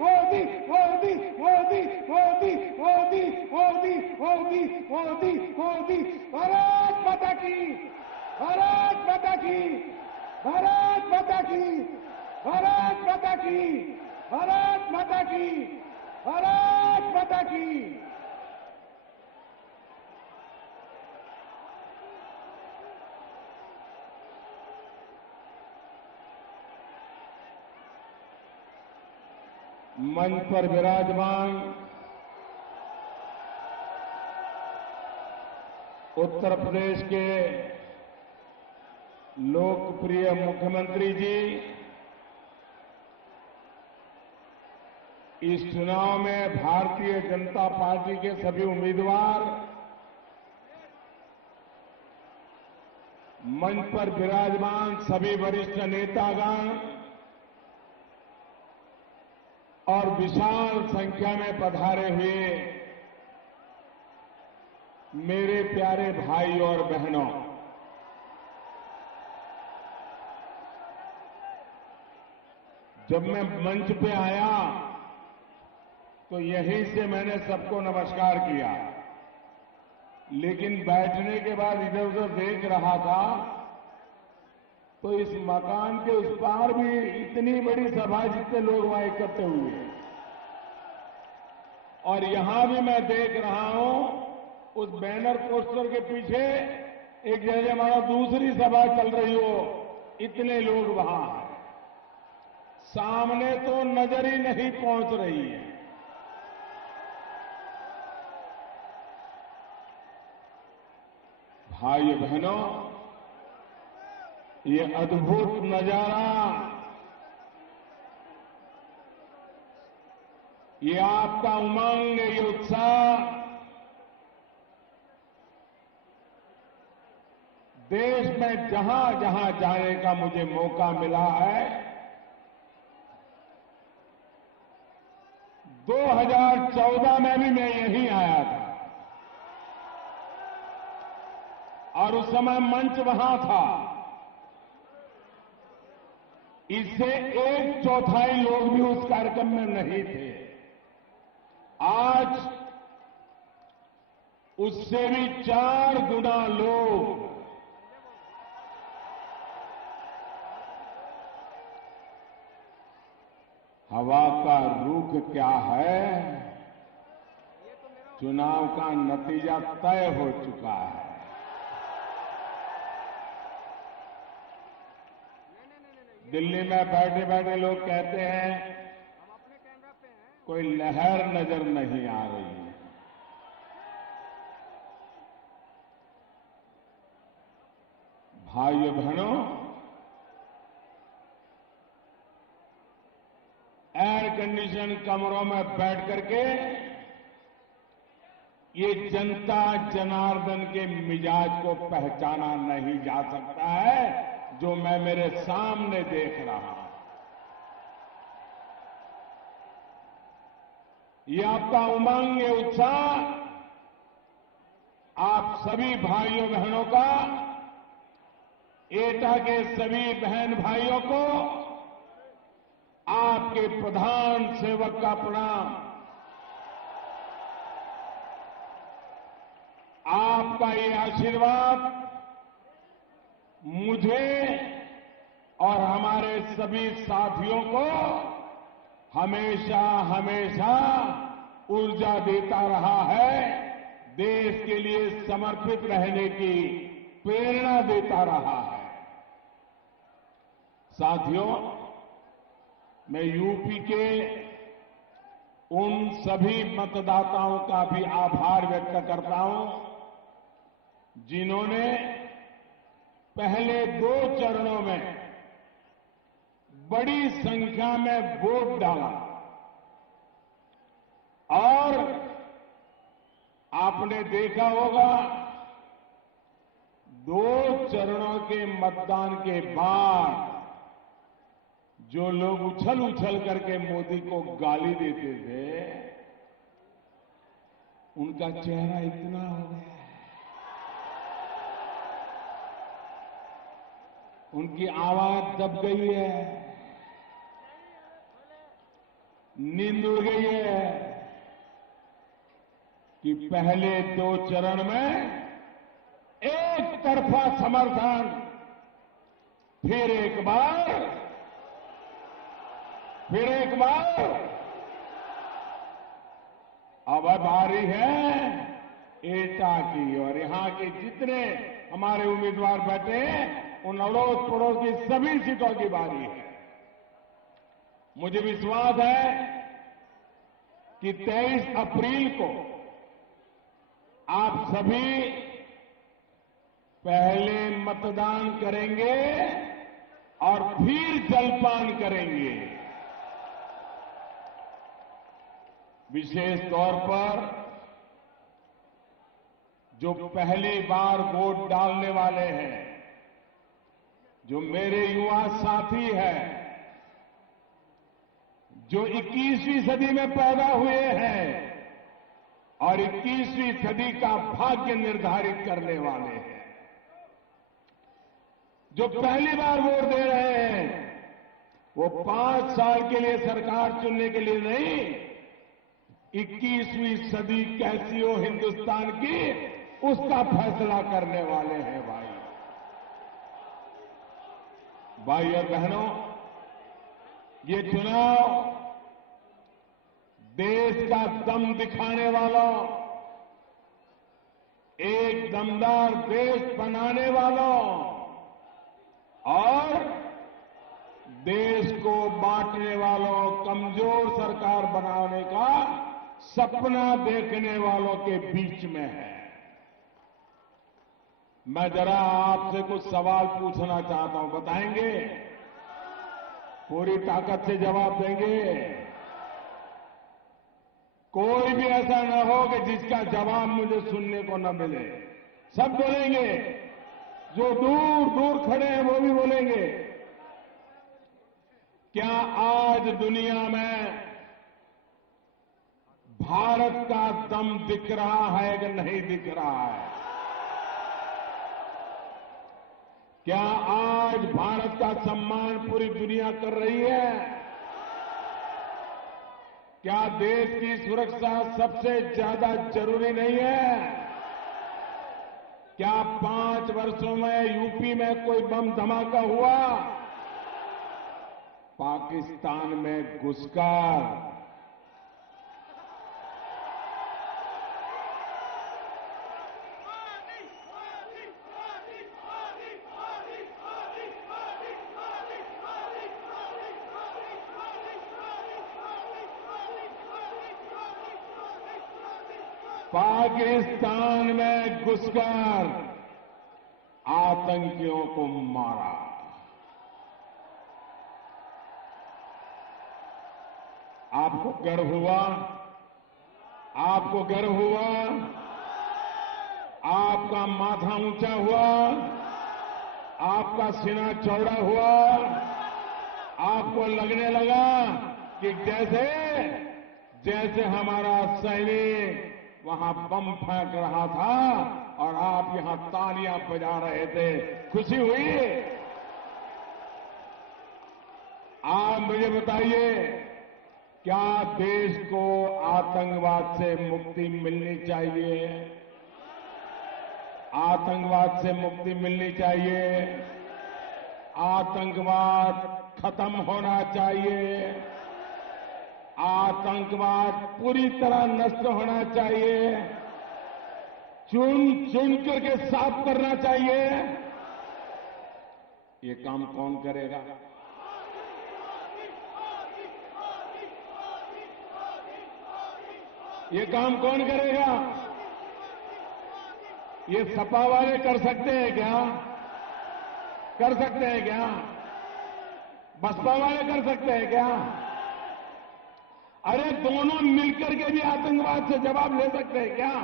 मोदी मोदी मोदी मोदी मोदी मोदी मोदी मोदी मोदी। भारत माता की, भारत माता की, भारत माता की, भारत माता की, भारत माता की, भारत माता की। मंच पर विराजमान उत्तर प्रदेश के लोकप्रिय मुख्यमंत्री जी, इस चुनाव में भारतीय जनता पार्टी के सभी उम्मीदवार, मंच पर विराजमान सभी वरिष्ठ नेतागण और विशाल संख्या में पधारे हुए मेरे प्यारे भाई और बहनों, जब मैं मंच पे आया तो यहीं से मैंने सबको नमस्कार किया, लेकिन बैठने के बाद इधर उधर देख रहा था तो इस मकान के उस पार भी इतनी बड़ी सभा जितने लोग वहां इकट्ठे हुए, और यहां भी मैं देख रहा हूं उस बैनर पोस्टर के पीछे एक जैसे हमारा दूसरी सभा चल रही हो, इतने लोग वहां हैं। सामने तो नजर ही नहीं पहुंच रही है। भाई बहनों, ये अद्भुत नजारा, ये आपका उमंग, ये उत्साह देश में जहां जहां जाने का मुझे मौका मिला है, 2014 में भी मैं यहीं आया था और उस समय मंच वहां था। इससे 1/4 लोग भी उस कार्यक्रम में नहीं थे। आज उससे भी 4 गुना लोग हवा का रुख क्या है, चुनाव का नतीजा तय हो चुका है। दिल्ली में बैठे बैठे लोग कहते हैं कोई लहर नजर नहीं आ रही है। भाइयों बहनों, एयर कंडीशन कमरों में बैठ करके ये जनता जनार्दन के मिजाज को पहचाना नहीं जा सकता है जो मैं मेरे सामने देख रहा हूं। ये आपका उमंग, ये उत्साह आप सभी भाइयों बहनों का, एटा के सभी बहन भाइयों को आपके प्रधान सेवक का प्रणाम। आपका ये आशीर्वाद मुझे और हमारे सभी साथियों को हमेशा हमेशा ऊर्जा देता रहा है, देश के लिए समर्पित रहने की प्रेरणा देता रहा है। साथियों, मैं यूपी के उन सभी मतदाताओं का भी आभार व्यक्त करता हूं जिन्होंने पहले 2 चरणों में बड़ी संख्या में वोट डाला, और आपने देखा होगा 2 चरणों के मतदान के बाद जो लोग उछल उछल करके मोदी को गाली देते थे, उनका चेहरा इतना हो गया है, उनकी आवाज दब गई है। नींद उड़ गई है कि पहले 2 चरण में एक तरफा समर्थन, फिर एक बार अब बारी है एटा की। और यहां के जितने हमारे उम्मीदवार बैठे हैं उन अड़ोस पड़ोस की सभी सीटों की बारी है। मुझे विश्वास है कि 23 अप्रैल को आप सभी पहले मतदान करेंगे और फिर जलपान करेंगे। विशेष तौर पर जो पहली बार वोट डालने वाले हैं, जो मेरे युवा साथी हैं, जो 21वीं सदी में पैदा हुए हैं और 21वीं सदी का भाग्य निर्धारित करने वाले हैं, जो पहली बार वोट दे रहे हैं, वो 5 साल के लिए सरकार चुनने के लिए नहीं, 21वीं सदी कैसी हो हिंदुस्तान की, उसका फैसला करने वाले हैं। भाई और बहनों, ये चुनाव देश का दम दिखाने वालों, एक दमदार देश बनाने वालों और देश को बांटने वालों, कमजोर सरकार बनाने का सपना देखने वालों के बीच में है। मैं जरा आपसे कुछ सवाल पूछना चाहता हूं, बताएंगे? पूरी ताकत से जवाब देंगे? कोई भी ऐसा न हो कि जिसका जवाब मुझे सुनने को न मिले। सब बोलेंगे, जो दूर दूर खड़े हैं वो भी बोलेंगे। क्या आज दुनिया में भारत का दम दिख रहा है कि नहीं दिख रहा है? क्या आज भारत का सम्मान पूरी दुनिया कर रही है? क्या देश की सुरक्षा सबसे ज्यादा जरूरी नहीं है? क्या 5 वर्षों में यूपी में कोई बम धमाका हुआ? पाकिस्तान में घुसकर आतंकियों को मारा। आपको गर्व हुआ? आपको गर्व हुआ? आपका माथा ऊंचा हुआ? आपका सीना चौड़ा हुआ? आपको लगने लगा कि जैसे हमारा सैनिक वहां बम फेंक रहा था और आप यहां तालियां बजा रहे थे, खुशी हुई? आप मुझे बताइए, क्या देश को आतंकवाद से मुक्ति मिलनी चाहिए? आतंकवाद से मुक्ति मिलनी चाहिए। आतंकवाद खत्म होना चाहिए। आतंकवाद पूरी तरह नष्ट होना चाहिए। चुन चुन करके साफ करना चाहिए। ये काम कौन करेगा? ये काम कौन करेगा? ये सपा वाले कर सकते हैं क्या? कर सकते हैं क्या? बसपा वाले कर सकते हैं क्या? अरे दोनों मिलकर के भी आतंकवाद से जवाब ले सकते हैं क्या?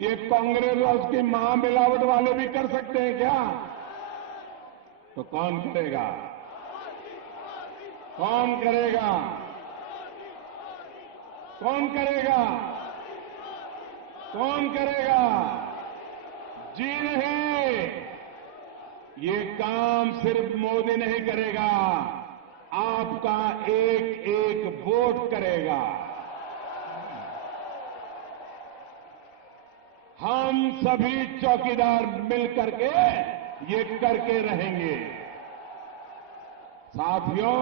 ये कांग्रेस और उसकी महामिलावट वाले भी कर सकते हैं क्या? तो कौन करेगा? कौन करेगा? कौन करेगा? कौन करेगा? जी नहीं, ये काम सिर्फ मोदी नहीं करेगा, आपका एक एक वोट करेगा। हम सभी चौकीदार मिलकर के ये करके रहेंगे। साथियों,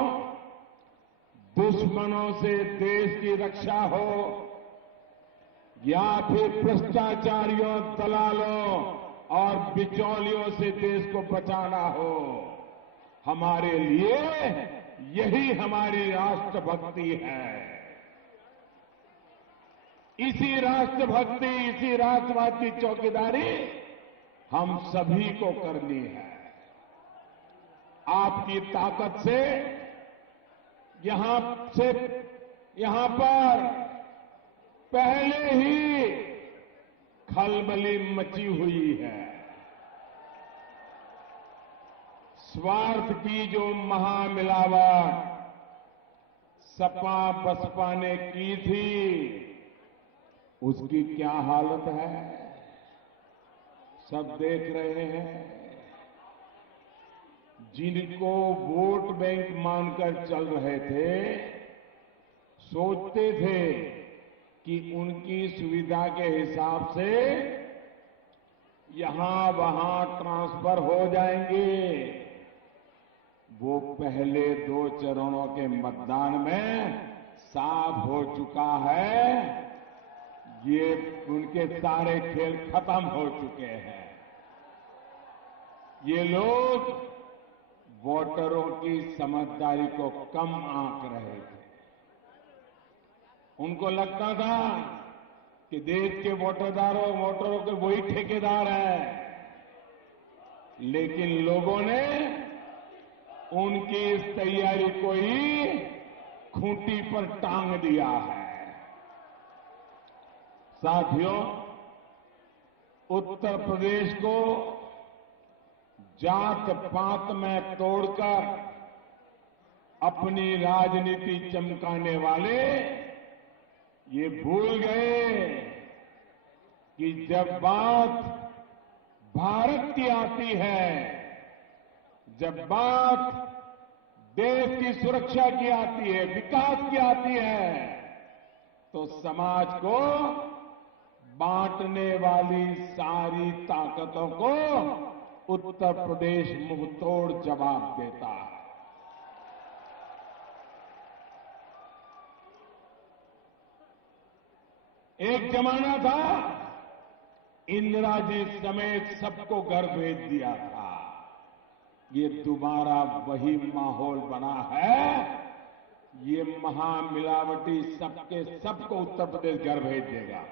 दुश्मनों से देश की रक्षा हो या फिर भ्रष्टाचारियों, दलालों और बिचौलियों से देश को बचाना हो, हमारे लिए यही हमारी राष्ट्रभक्ति है। इसी राष्ट्रभक्ति, इसी राष्ट्रवाद की चौकीदारी हम सभी को करनी है। आपकी ताकत से यहां पर पहले ही खलबली मची हुई है। स्वार्थ की जो महामिलावट सपा बसपा ने की थी, उसकी क्या हालत है, सब देख रहे हैं। जिनको वोट बैंक मानकर चल रहे थे, सोचते थे कि उनकी सुविधा के हिसाब से यहां वहां ट्रांसफर हो जाएंगे। वो पहले 2 चरणों के मतदान में साफ हो चुका है। ये उनके सारे खेल खत्म हो चुके हैं। ये लोग वोटरों की समझदारी को कम आंक रहे थे। उनको लगता था कि देश के वोटरों के वही ठेकेदार हैं, लेकिन लोगों ने उनकी इस तैयारी को ही खूंटी पर टांग दिया है। साथियों, उत्तर प्रदेश को जात पात में तोड़कर अपनी राजनीति चमकाने वाले ये भूल गए कि जब बात भारत की आती है, जब बात देश की सुरक्षा की आती है, विकास की आती है, तो समाज को बांटने वाली सारी ताकतों को उत्तर प्रदेश मुंहतोड़ जवाब देता है। एक जमाना था, इंदिरा जी समेत सबको घर भेज दिया था। ये दोबारा वही माहौल बना है। ये महामिलावटी सबको उत्तर प्रदेश घर भेज देगा।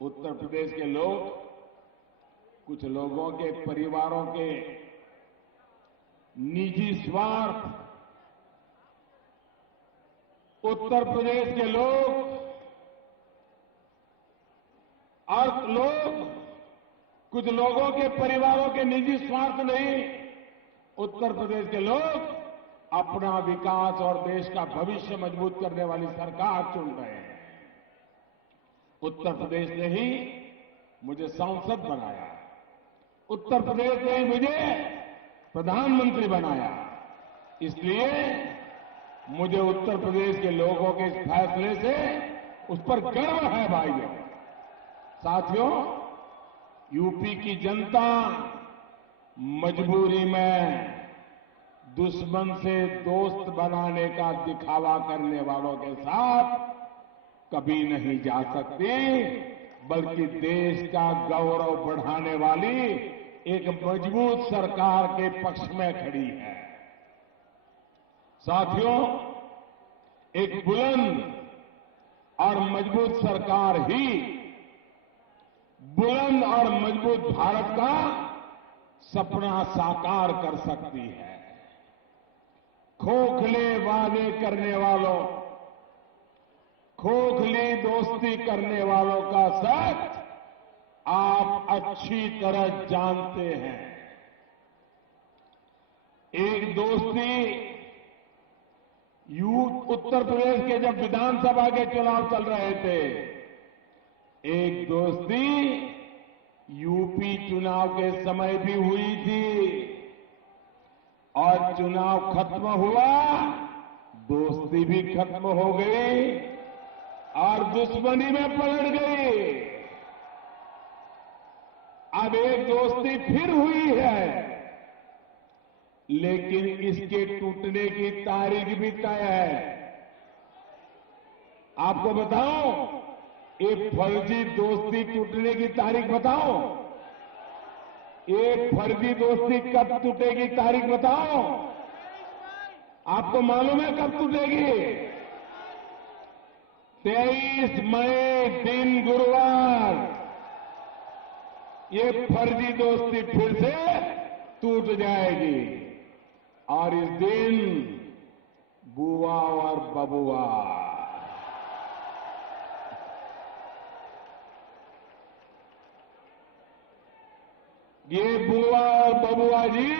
उत्तर प्रदेश के लोग, कुछ लोगों के परिवारों के निजी स्वार्थ, उत्तर प्रदेश के लोग कुछ लोगों के परिवारों के निजी स्वार्थ नहीं, उत्तर प्रदेश के लोग अपना विकास और देश का भविष्य मजबूत करने वाली सरकार चुन रहे हैं। उत्तर प्रदेश ने ही मुझे सांसद बनाया, उत्तर प्रदेश ने ही मुझे प्रधानमंत्री बनाया। इसलिए मुझे उत्तर प्रदेश के लोगों के इस फैसले से उस पर गर्व है। भाइयों, साथियों, यूपी की जनता मजबूरी में दुश्मन से दोस्त बनाने का दिखावा करने वालों के साथ कभी नहीं जा सकती, बल्कि देश का गौरव बढ़ाने वाली एक मजबूत सरकार के पक्ष में खड़ी है। साथियों, एक बुलंद और मजबूत सरकार ही बुलंद और मजबूत भारत का सपना साकार कर सकती है। खोखले वादे करने वालों, खोखली दोस्ती करने वालों का सच आप अच्छी तरह जानते हैं। एक दोस्ती उत्तर प्रदेश के जब विधानसभा के चुनाव चल रहे थे, एक दोस्ती यूपी चुनाव के समय भी हुई थी। और चुनाव खत्म हुआ, दोस्ती भी खत्म हो गई और दुश्मनी में पलट गई। अब एक दोस्ती फिर हुई है, लेकिन इसके टूटने की तारीख भी तय है। आपको बताओ, एक फर्जी दोस्ती टूटने की तारीख बताओ। एक फर्जी दोस्ती कब टूटेगी, तारीख बताओ। आपको मालूम है कब टूटेगी? 23 मई दिन गुरुवार ये फर्जी दोस्ती फिर से टूट जाएगी और इस दिन बुआ और बबुआ ये बुआ और बबुआ जी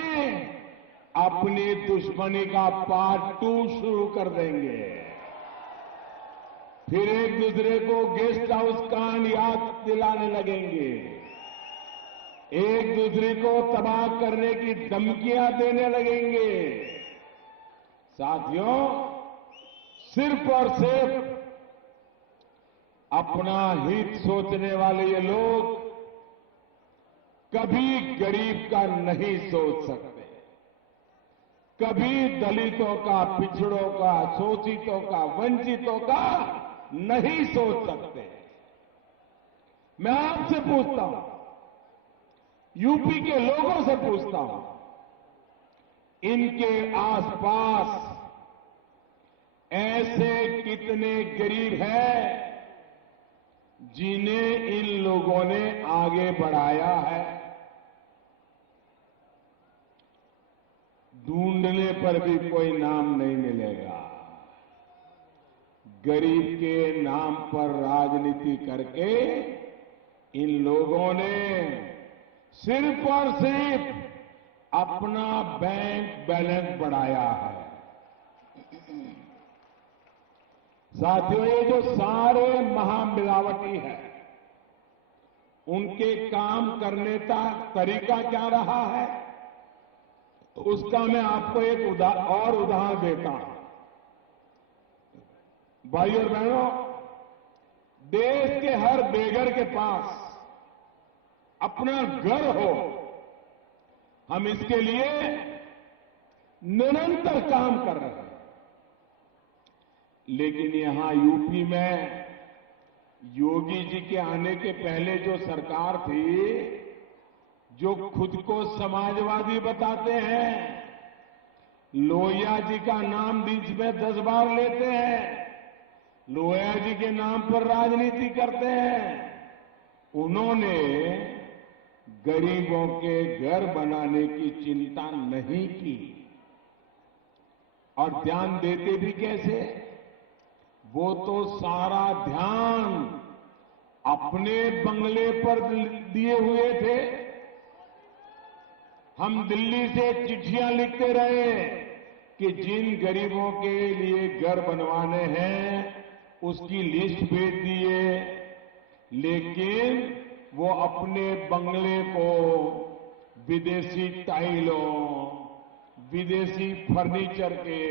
अपनी दुश्मनी का पार्ट 2 शुरू कर देंगे। फिर एक दूसरे को गेस्ट हाउस कांड याद दिलाने लगेंगे, एक दूसरे को तबाह करने की धमकियां देने लगेंगे। साथियों, सिर्फ और सिर्फ अपना हित सोचने वाले ये लोग कभी गरीब का नहीं सोच सकते, कभी दलितों का, पिछड़ों का, शोषितों का, वंचितों का नहीं सोच सकते। मैं आपसे पूछता हूं, यूपी के लोगों से पूछता हूं, इनके आसपास ऐसे कितने गरीब हैं जिन्हें इन लोगों ने आगे बढ़ाया है? ढूंढने पर भी कोई नाम नहीं मिलेगा। गरीब के नाम पर राजनीति करके इन लोगों ने सिर्फ और सिर्फ अपना बैंक बैलेंस बढ़ाया है। साथियों, ये जो सारे महामिलावटी है, उनके काम करने का तरीका क्या रहा है, उसका मैं आपको एक और उदाहरण देता हूं। भाइयों और बहनों, देश के हर बेघर के पास अपना घर हो, हम इसके लिए निरंतर काम कर रहे हैं। लेकिन यहां यूपी में योगी जी के आने के पहले जो सरकार थी, जो खुद को समाजवादी बताते हैं, लोहिया जी का नाम बीच में 10 बार लेते हैं, लोहिया जी के नाम पर राजनीति करते हैं, उन्होंने गरीबों के घर बनाने की चिंता नहीं की। और ध्यान देते भी कैसे? वो तो सारा ध्यान अपने बंगले पर दिए हुए थे। हम दिल्ली से चिट्ठियां लिखते रहे कि जिन गरीबों के लिए घर बनवाने हैं उसकी लिस्ट भेज दिए, लेकिन वो अपने बंगले को विदेशी टाइलों, विदेशी फर्नीचर के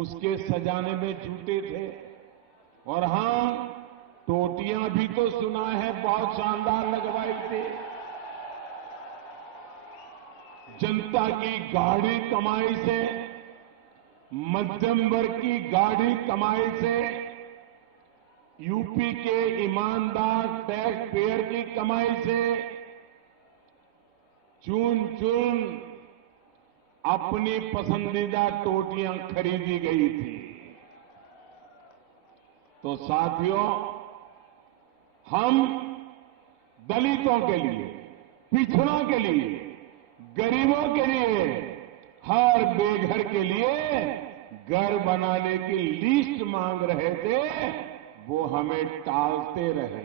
उसके सजाने में जुटे थे। और हां, टोटियां भी तो सुना है बहुत शानदार लगवाई थी। जनता की गाढ़ी कमाई से, मध्यम वर्ग की गाढ़ी कमाई से, यूपी के ईमानदार टैक्स पेयर की कमाई से चुन चुन अपनी पसंदीदा टोटियां खरीदी गई थी। तो साथियों, हम दलितों के लिए, पिछड़ों के लिए, गरीबों के लिए, हर बेघर के लिए घर बनाने की लिस्ट मांग रहे थे, वो हमें टालते रहे।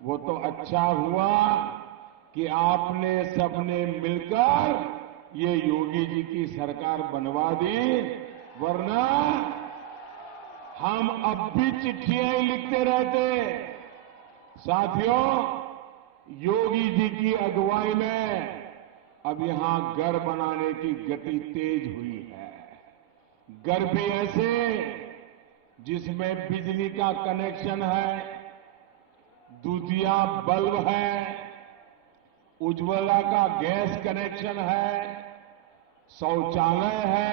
वो तो अच्छा हुआ कि आपने सबने मिलकर ये योगी जी की सरकार बनवा दी, वरना हम अब भी चिट्ठियां ही लिखते रहते। साथियों, योगी जी की अगुवाई में अब यहां घर बनाने की गति तेज हुई है। घर भी ऐसे जिसमें बिजली का कनेक्शन है, दूधिया बल्ब है, उज्ज्वला का गैस कनेक्शन है, शौचालय है।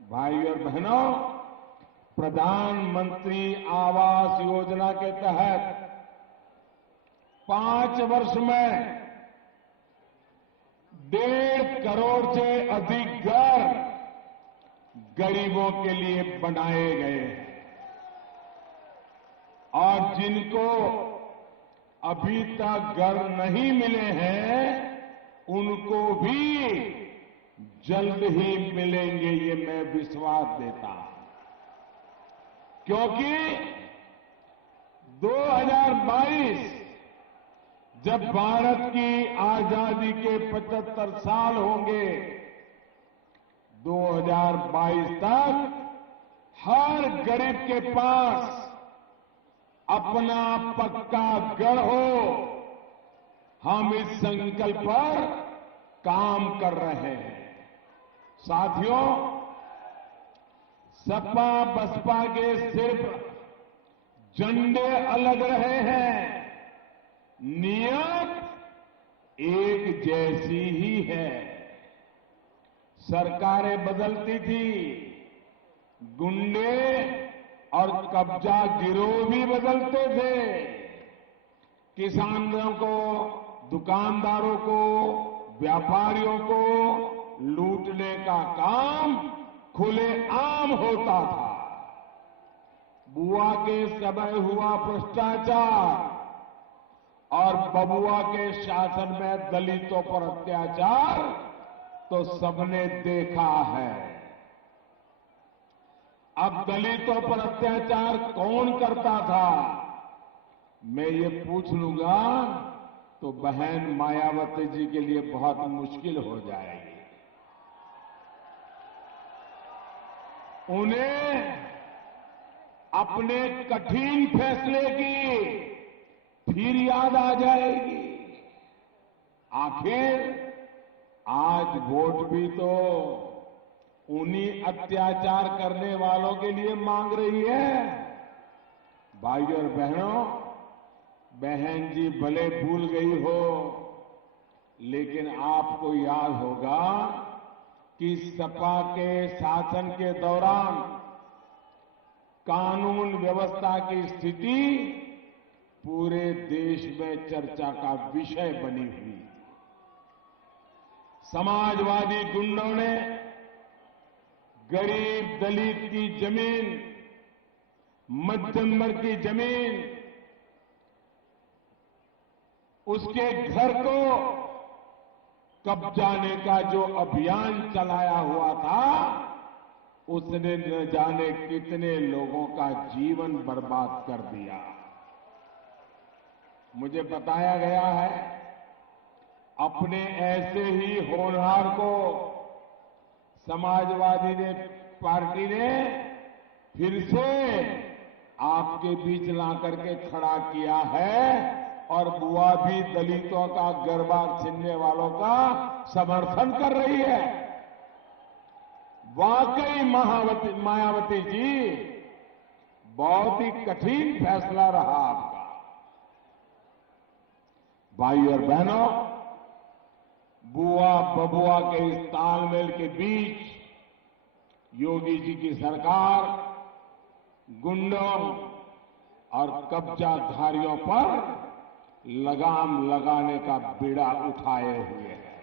भाई और बहनों, प्रधानमंत्री आवास योजना के तहत 5 वर्ष में 1.5 करोड़ से अधिक घर गरीबों के लिए बनाए गए हैं। और जिनको अभी तक घर नहीं मिले हैं, उनको भी जल्द ही मिलेंगे, ये मैं विश्वास देता हूं। क्योंकि 2022 जब भारत की आजादी के 75 साल होंगे, 2022 तक हर गरीब के पास अपना पक्का घर हो, हम इस संकल्प पर काम कर रहे हैं। साथियों, सपा बसपा के सिर्फ झंडे अलग रहे हैं, नियत एक जैसी ही है। सरकारें बदलती थी, गुंडे और कब्जा गिरोह भी बदलते थे। किसानों को, दुकानदारों को, व्यापारियों को लूटने का काम खुलेआम होता था। बुआ के समय हुआ भ्रष्टाचार और बबुआ के शासन में दलितों पर अत्याचार तो सबने देखा है। अब दलितों पर अत्याचार कौन करता था, मैं ये पूछ लूंगा तो बहन मायावती जी के लिए बहुत मुश्किल हो जाएगी। उन्हें अपने कठिन फैसले की फिर याद आ जाएगी। आखिर आज वोट भी तो उन्हीं अत्याचार करने वालों के लिए मांग रही है। भाइयों और बहनों, बहन जी भले भूल गई हो, लेकिन आपको याद होगा कि सपा के शासन के दौरान कानून व्यवस्था की स्थिति पूरे देश में चर्चा का विषय बनी हुई। समाजवादी गुंडों ने गरीब दलित की जमीन, मध्यम वर्ग की जमीन, उसके घर को कब्जाने का जो अभियान चलाया हुआ था, उसने न जाने कितने लोगों का जीवन बर्बाद कर दिया। मुझे बताया गया है, अपने ऐसे ही होनहार को समाजवादी पार्टी ने फिर से आपके बीच ला करके खड़ा किया है और बुआ भी दलितों का गरबा छीनने वालों का समर्थन कर रही है। वाकई मायावती जी, बहुत ही कठिन फैसला रहा आपका। भाई और बहनों, बुआ बबुआ के इस तालमेल के बीच योगी जी की सरकार गुंडों और कब्जाधारियों पर लगाम लगाने का बीड़ा उठाए हुए है।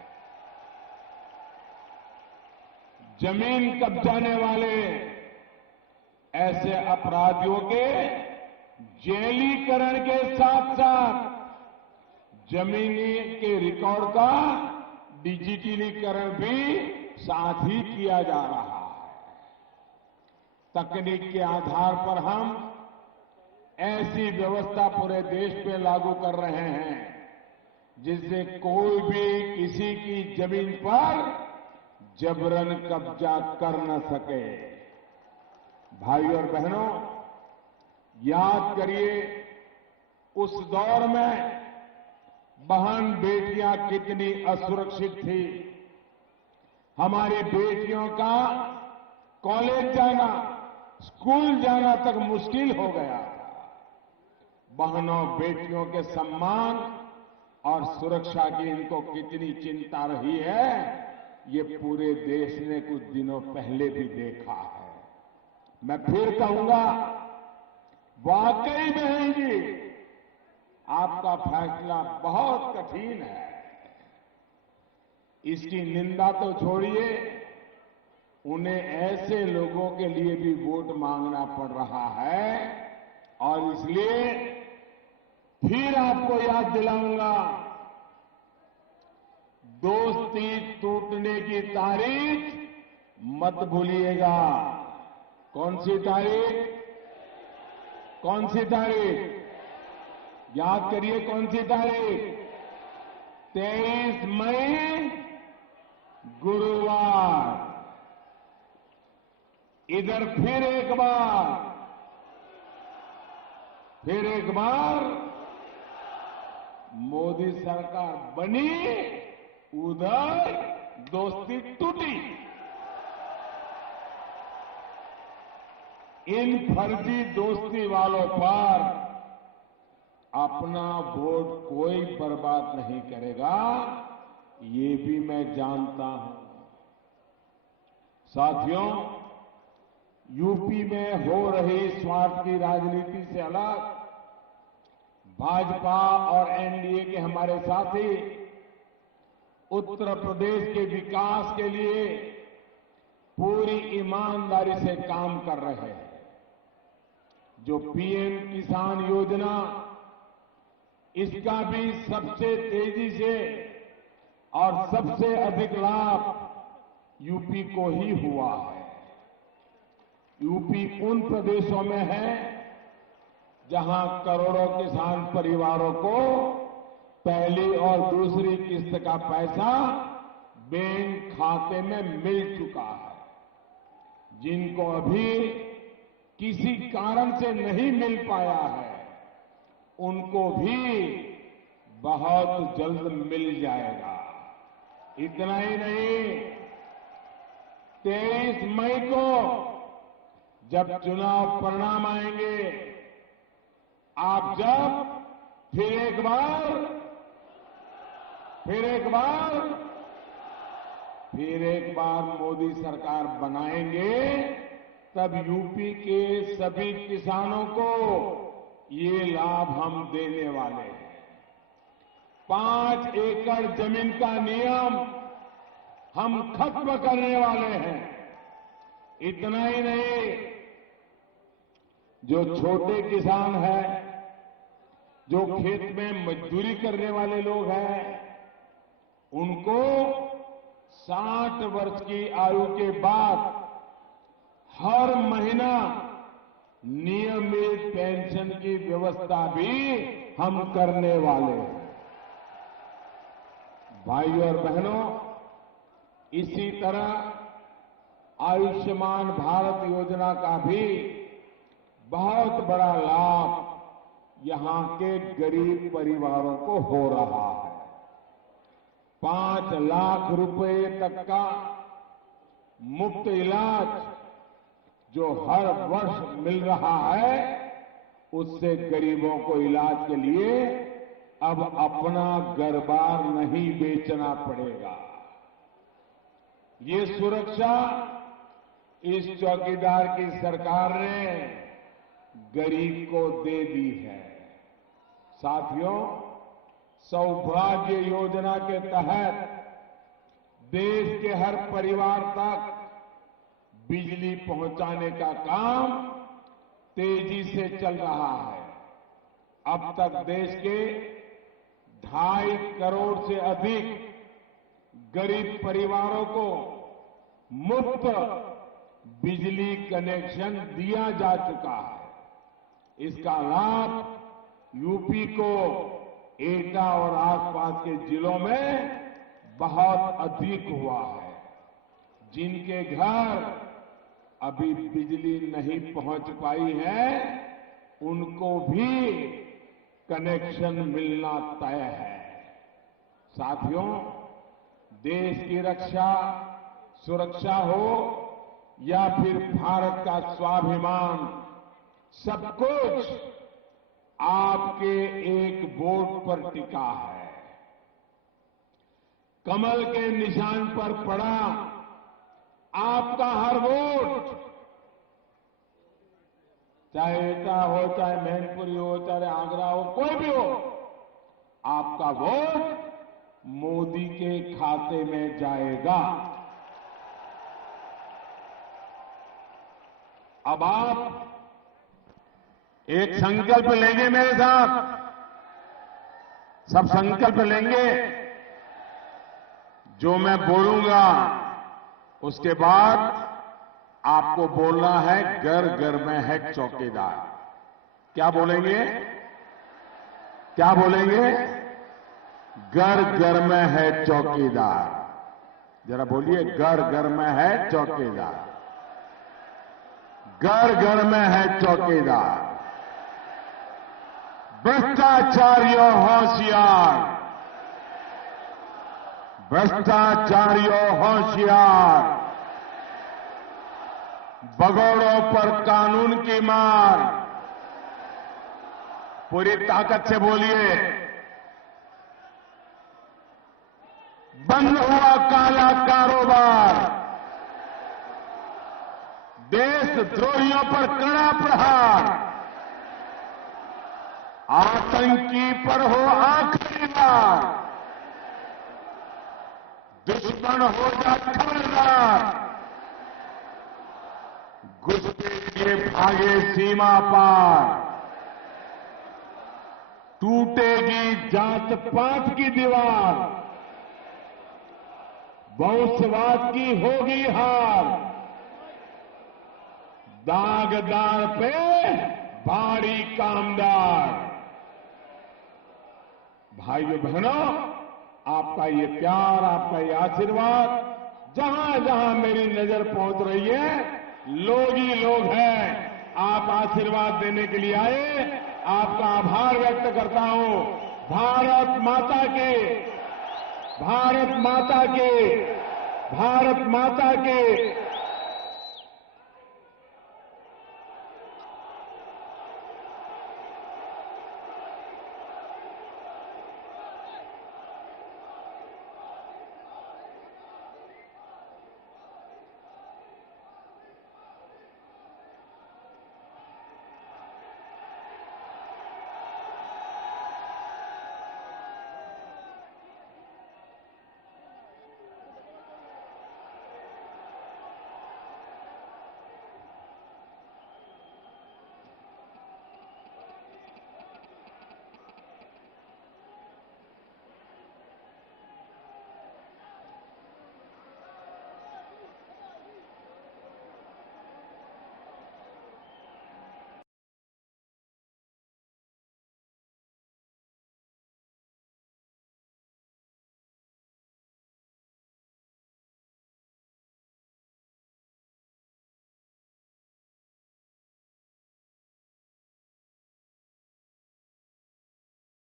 जमीन कब्जाने वाले ऐसे अपराधियों के जेलीकरण के साथ साथ जमीनी के रिकॉर्ड का डिजिटलीकरण भी साथ ही किया जा रहा है। तकनीक के आधार पर हम ऐसी व्यवस्था पूरे देश पे लागू कर रहे हैं जिससे कोई भी किसी की जमीन पर जबरन कब्जा कर न सके। भाई और बहनों, याद करिए उस दौर में बहन बेटियां कितनी असुरक्षित थी। हमारी बेटियों का कॉलेज जाना, स्कूल जाना तक मुश्किल हो गया। बहनों बेटियों के सम्मान और सुरक्षा की इनको कितनी चिंता रही है, ये पूरे देश ने कुछ दिनों पहले भी देखा है। मैं फिर कहूंगा, वाकई बहन जी, आपका फैसला बहुत कठिन है। इसकी निंदा तो छोड़िए, उन्हें ऐसे लोगों के लिए भी वोट मांगना पड़ रहा है। और इसलिए फिर आपको याद दिलाऊंगा, दोस्ती टूटने की तारीख मत भूलिएगा। कौन सी तारीख? कौन सी तारीख? याद करिए, कौन सी तारीख? 23 मई, गुरुवार। इधर फिर एक बार मोदी सरकार बनी, उधर दोस्ती टूटी। इन फर्जी दोस्ती वालों पर अपना वोट कोई बर्बाद नहीं करेगा, ये भी मैं जानता हूं। साथियों, यूपी में हो रही स्वार्थ की राजनीति से अलग भाजपा और एनडीए के हमारे साथी उत्तर प्रदेश के विकास के लिए पूरी ईमानदारी से काम कर रहे हैं। जो पीएम किसान योजना, इसका भी सबसे तेजी से और सबसे अधिक लाभ यूपी को ही हुआ है। यूपी उन प्रदेशों में है जहां करोड़ों किसान परिवारों को पहली और दूसरी किस्त का पैसा बैंक खाते में मिल चुका है। जिनको अभी किसी कारण से नहीं मिल पाया है, उनको भी बहुत जल्द मिल जाएगा। इतना ही नहीं, 23 मई को जब चुनाव परिणाम आएंगे, आप जब फिर एक बार मोदी सरकार बनाएंगे, तब यूपी के सभी किसानों को ये लाभ हम देने वाले हैं। 5 एकड़ जमीन का नियम हम खत्म करने वाले हैं। इतना ही नहीं, जो छोटे किसान हैं, जो खेत में मजदूरी करने वाले लोग हैं, उनको 60 वर्ष की आयु के बाद हर महीना नियमित पेंशन की व्यवस्था भी हम करने वाले हैं। भाइयों और बहनों, इसी तरह आयुष्मान भारत योजना का भी बहुत बड़ा लाभ यहां के गरीब परिवारों को हो रहा है। 5 लाख रुपए तक का मुफ्त इलाज जो हर वर्ष मिल रहा है, उससे गरीबों को इलाज के लिए अब अपना घर-बार नहीं बेचना पड़ेगा। ये सुरक्षा इस चौकीदार की सरकार ने गरीब को दे दी है। साथियों, सौभाग्य योजना के तहत देश के हर परिवार तक बिजली पहुंचाने का काम तेजी से चल रहा है। अब तक देश के 2.5 करोड़ से अधिक गरीब परिवारों को मुफ्त बिजली कनेक्शन दिया जा चुका है। इसका लाभ यूपी को एटा और आसपास के जिलों में बहुत अधिक हुआ है। जिनके घर अभी बिजली नहीं पहुंच पाई है, उनको भी कनेक्शन मिलना तय है। साथियों, देश की रक्षा, सुरक्षा हो या फिर भारत का स्वाभिमान, सब कुछ आपके एक वोट पर टिका है। कमल के निशान पर पड़ा आपका हर वोट, चाहे एटा हो, चाहे मैनपुरी हो, चाहे आगरा हो, कोई भी हो, आपका वोट मोदी के खाते में जाएगा। अब आप एक संकल्प लेंगे मेरे साथ, सब संकल्प लेंगे। जो मैं बोलूंगा उसके बाद आपको बोलना है, घर घर में है चौकीदार। क्या बोलेंगे? क्या बोलेंगे? घर घर में है चौकीदार। जरा बोलिए, घर घर में है चौकीदार। घर घर में है चौकीदार। भ्रष्टाचारियों होशियार, भ्रष्टाचारियों होशियार, भगोड़ों पर कानून की मार। पूरी ताकत से बोलिए, बंद हुआ काला कारोबार, देशद्रोहियों पर कड़ा प्रहार, आतंकी पर हो आखिरी बार, दुश्मन हो जा खबरदार, घुसपैठिए भागे सीमा पार, टूटेगी जात पात की दीवार, वंशवाद की होगी हार, दागदार पे भारी कामदार। भाइयों बहनों, आपका ये प्यार, आपका ये आशीर्वाद, जहां जहां मेरी नजर पहुंच रही है, लोग ही लोग हैं। आप आशीर्वाद देने के लिए आए, आपका आभार व्यक्त करता हूं। भारत माता के, भारत माता के, भारत माता के।